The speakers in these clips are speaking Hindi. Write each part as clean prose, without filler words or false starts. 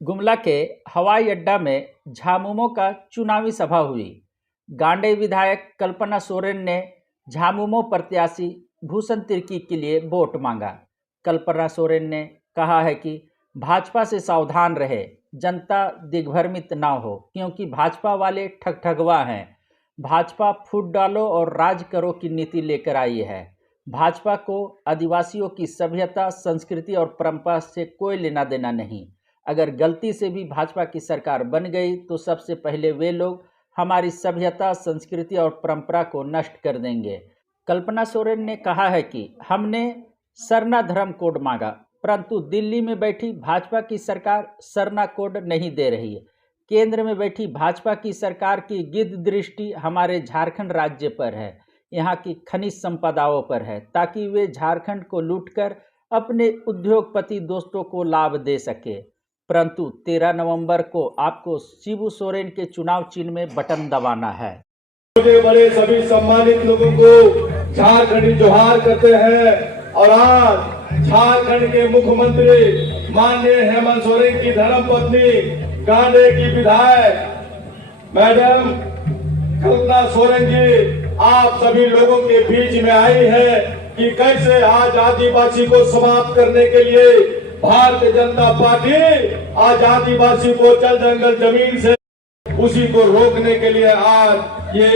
गुमला के हवाई अड्डा में झामुमो का चुनावी सभा हुई। गांडेय विधायक कल्पना सोरेन ने झामुमो प्रत्याशी भूषण तिर्की के लिए वोट मांगा। कल्पना सोरेन ने कहा है कि भाजपा से सावधान रहे, जनता दिग्भ्रमित ना हो, क्योंकि भाजपा वाले ठगवा हैं। भाजपा फूट डालो और राज करो की नीति लेकर आई है। भाजपा को आदिवासियों की सभ्यता, संस्कृति और परंपरा से कोई लेना देना नहीं। अगर गलती से भी भाजपा की सरकार बन गई तो सबसे पहले वे लोग हमारी सभ्यता, संस्कृति और परंपरा को नष्ट कर देंगे। कल्पना सोरेन ने कहा है कि हमने सरना धर्म कोड मांगा, परंतु दिल्ली में बैठी भाजपा की सरकार सरना कोड नहीं दे रही है। केंद्र में बैठी भाजपा की सरकार की गिद्ध दृष्टि हमारे झारखंड राज्य पर है, यहाँ की खनिज संपदाओं पर है, ताकि वे झारखंड को लूटकर अपने उद्योगपति दोस्तों को लाभ दे सके। परंतु 13 नवंबर को आपको शिबू सोरेन के चुनाव चिन्ह में बटन दबाना है। छोटे बड़े सभी सम्मानित लोगों को झारखंडी जोहार करते हैं। और आज झारखंड के मुख्यमंत्री माननीय हेमंत सोरेन की धर्मपत्नी गांडेय की विधायक मैडम कल्पना सोरेन जी आप सभी लोगों के बीच में आई है कि कैसे आज आदिवासी को समाप्त करने के लिए भारतीय जनता पार्टी आज आदिवासी को जल जंगल जमीन से उसी को रोकने के लिए आज ये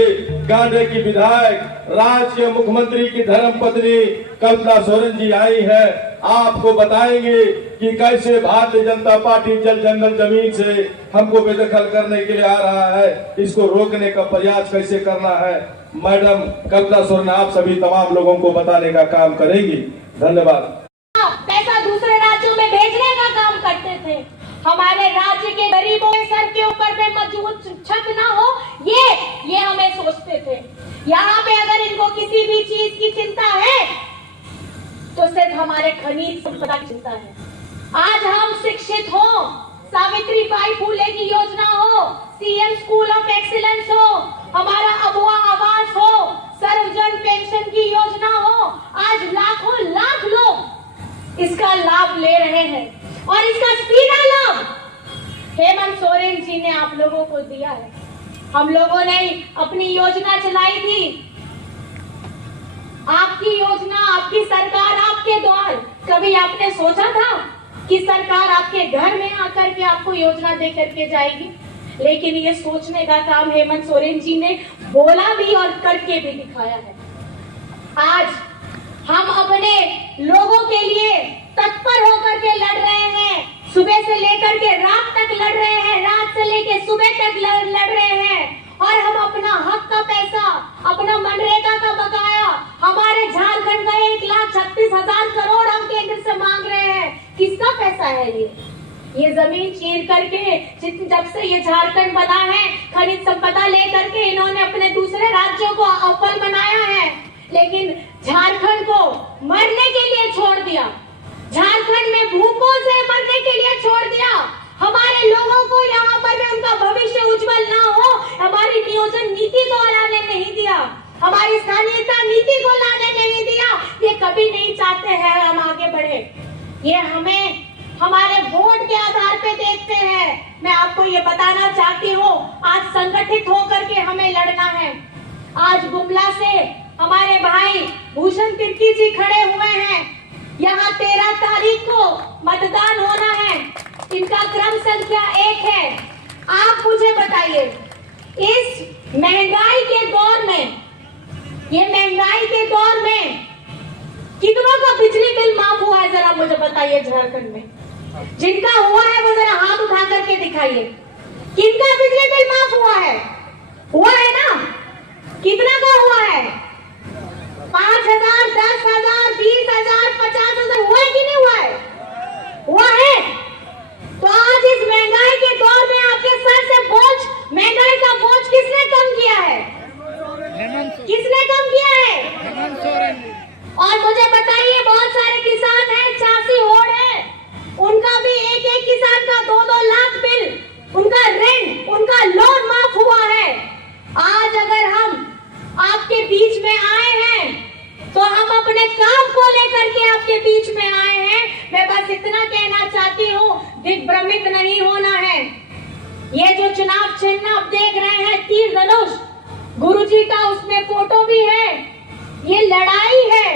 गांडेय की विधायक, राज्य के मुख्यमंत्री की धर्मपत्नी कल्पना सोरेन जी आई है। आपको बताएंगे कि कैसे भारतीय जनता पार्टी जल जंगल जमीन से हमको बेदखल करने के लिए आ रहा है, इसको रोकने का प्रयास कैसे करना है। मैडम कल्पना सोरेन आप सभी तमाम लोगों को बताने का काम करेंगी। धन्यवाद। पैसा दूसरे राज्यों में भेजने का काम करते थे। हमारे राज्य के गरीबों के सर के ऊपर पे मजबूत छत ना हो, ये हमें सोचते थे। यहाँ पे अगर इनको किसी भी चीज की चिंता है तो सिर्फ हमारे खनिज संपदा की चिंता है। आज हम शिक्षित हो, सावित्रीबाई फुले की योजना हो, सीएम स्कूल ऑफ एक्सीलेंस हो, हमारा अबुआ आवास हो, सर्वजन पेंशन की योजना हो, आज लाखों लाख लोग इसका लाभ ले रहे हैं और इसका सीधा लाभ हेमंत सोरेन जी ने आप लोगों को दिया है। हम लोगों ने अपनी योजना चलाई थी, आपकी योजना, आपकी सरकार, आपके द्वार। कभी आपने सोचा था कि सरकार आपके घर में आकर के आपको योजना दे करके जाएगी? लेकिन ये सोचने का काम हेमंत सोरेन जी ने बोला भी और करके भी दिखाया है। आज हम अपने लोगों के लिए तत्पर होकर के लड़ रहे हैं, सुबह से लेकर के रात तक लड़ रहे हैं, रात से लेकर सुबह तक लड़ रहे हैं। और हम अपना हक का पैसा, अपना मनरेगा का बकाया, हमारे झारखंड का 1,36,000 करोड़ हम केंद्र से मांग रहे हैं। किसका पैसा है ये जमीन चीर करके जब से ये झारखंड बना है, खनिज संपदा लेकर के इन्होंने अपने दूसरे राज्यों को अव्वल बनाया है, लेकिन झारखंड को मरने के लिए छोड़ दिया। झारखंड में भूखों से मरने के लिए छोड़ दिया। हमारे लोगों को यहाँ पर भी उनका भविष्य उज्जवल ना हो, हमारी नियोजन नीति को लाने नहीं दिया, हमारी स्थानीयता नीति को लाने नहीं दिया। ये कभी नहीं चाहते हैं हम आगे बढ़े। ये हमें हमारे वोट के आधार पे देखते हैं। मैं आपको ये बताना चाहती हूँ, आज संगठित होकर के हमें लड़ना है। आज गुमला से हमारे भाई भूषण तिर्की जी खड़े हुए हैं। यहाँ 13 तारीख को मतदान होना है, इनका क्रम संख्या 1 है। आप मुझे बताइए, इस महंगाई के दौर में, ये महंगाई के दौर में कितनों का बिजली बिल माफ हुआ है? जरा मुझे बताइए झारखंड में। जिनका हुआ है वो जरा हाथ उठा करके दिखाइए। किनका बिजली बिल माफ हुआ है? हुआ है ना? कितना का हुआ है? 5,000, 10,000, 20,000, 50,000 हुआ है कि नहीं हुआ है? हुआ है। तो आज इस महंगाई के दौर में आपके सर से बोझ, महंगाई का बोझ किसने कम किया है? किसने कम किया है? और मुझे बताइए, बहुत सारे किसान हैं, 86 होड़ है, उनका भी एक किसान का 2-2 लाख बिल, उनका ऋण, उनका लोन माफ हुआ है। आज अगर हम आपके बीच में आए हैं तो हम अपने काम को लेकर के आपके बीच में आए हैं। मैं बस इतना कहना चाहती हूँ, दिग्भ्रमित नहीं होना है। ये जो चुनाव चिन्ह आप देख रहे हैं, तीर धनुष, गुरुजी का उसमें फोटो भी है। ये लड़ाई है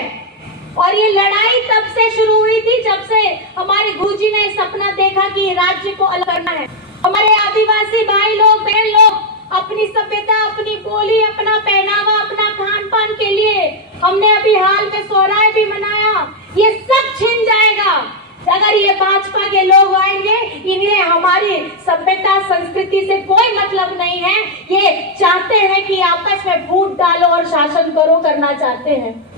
और ये लड़ाई तब से शुरू हुई थी जब से हमारे गुरुजी ने सपना देखा कि राज्य को अलग करना है। हमारे आदिवासी भाई लोग, बहन लोग अपनी सभ्यता, अपनी बोली, अपना पहनावा, अपना खान पान के लिए हमने अभी हाल में सोहराय भी मनाया। ये सब छिन जाएगा अगर ये भाजपा के लोग आएंगे। इन्हें हमारी सभ्यता संस्कृति से कोई मतलब नहीं है। ये चाहते हैं कि आपस में फूट डालो और शासन करो, करना चाहते हैं।